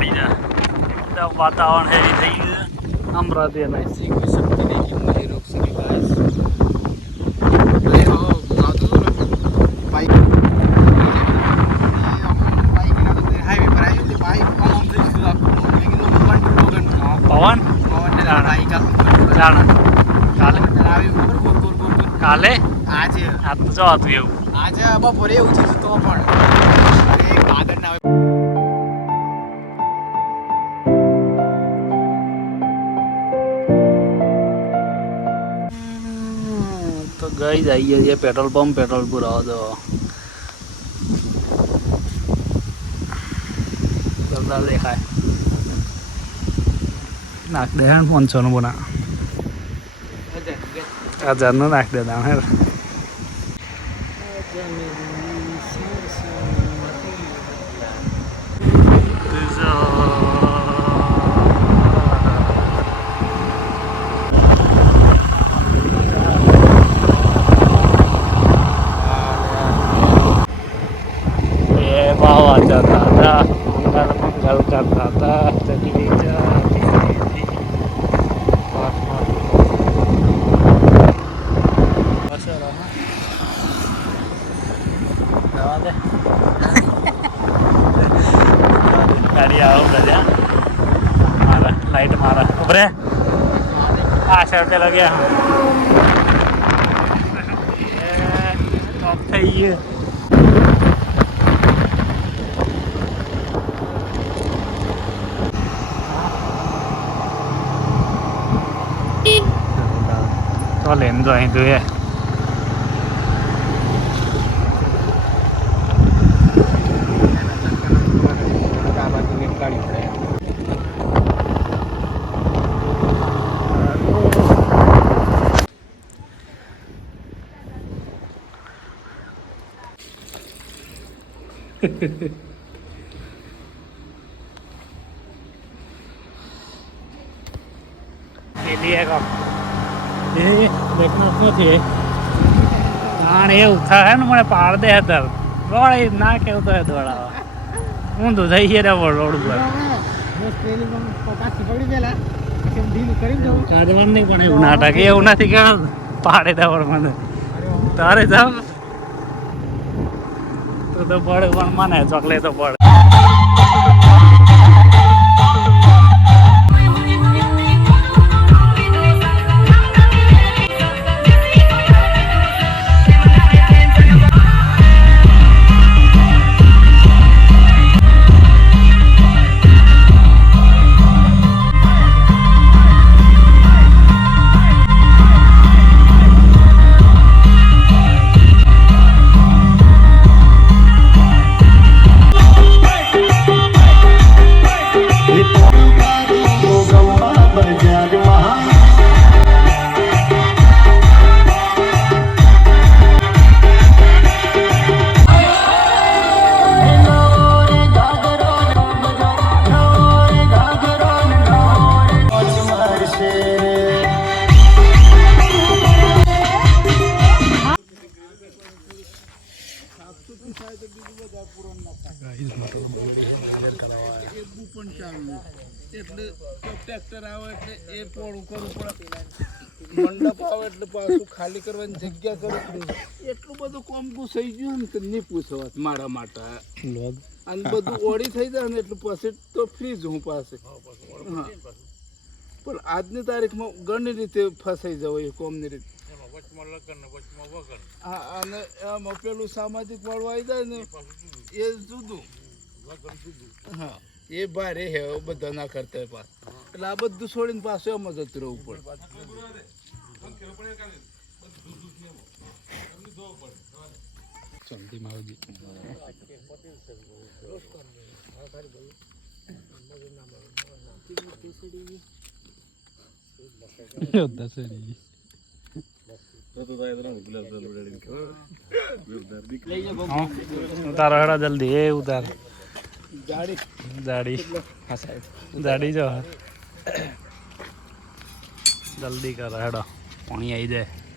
પડી જાય एकदम वातावरण हैवी થઈ ગયું અમરાવતી અને ऐसे कोई शक्ति नहीं कि मुझे रोक सके गाइस अरे हो साधु बाइक हाईवे पर आई थी बाइक हम से પવન ने बाइक का જાણ કાલે चलावे ऊपर કાલે आज આ તો જો હતું એવું आज बपोरे એવું છે તો પણ અરે કાગળ ના તો ગઈ જઈએ છીએ પેટ્રોલ પંપ પેટ્રોલ પુરાવો દો જલ્દી દેખાય નાખ દે 500 નું બના 1000 નું નાખ દે દામ હે करता था चली जाती थी गाड़ी आओ गजा मारा लाइट मारा उभरे आशा चला गया टॉप थे ये तो लेन जो અહીં જોઈએ लिए का ये देखना નથી આણ એવું થાય ને મને પાડ દે હતર રોડ ના કેવું તો દોડાવા ઊંધું થઈ ગયા રોડ ઉપર કાઢવાનું નહીં પણ એવું નાટક એવું નથી કે પાડે દવડ મને તારે જાવ તો પડે પણ મને ચોકલેટ તો પડે ટ્રેક્ટર આવે એટલે એ પોળું કરવું પડે મંડપ આવે એટલે પાછું ખાલી કરવાની જગ્યા કરવી પડે એટલું બધું કોમ ઘૂસાઈ ગયું ને તો નહીં પૂછવા મારા માટે અને બધું ઓળી થઈ જાય ને એટલું પછી તો ફ્રી જ હું પાસે હા પણ આજની તારીખમાં ઘણી રીતે ફસાઈ જવાય એ કોમની રીતે હા અને એમાં પેલું સામાજિક વાળું આવી જાય ને એ જુદું હા એ ભારે હે બધા ના કરતા પાસ એટલે આ બધું છોડીને પાછું એમ જ જતું રહેવું પડે ચંદી માવજી ઉતારો હેડા જલ્દી એ ઉતાર દાઢી દાઢી જો જલ્દી કરો હેડો પાણી આવી જાય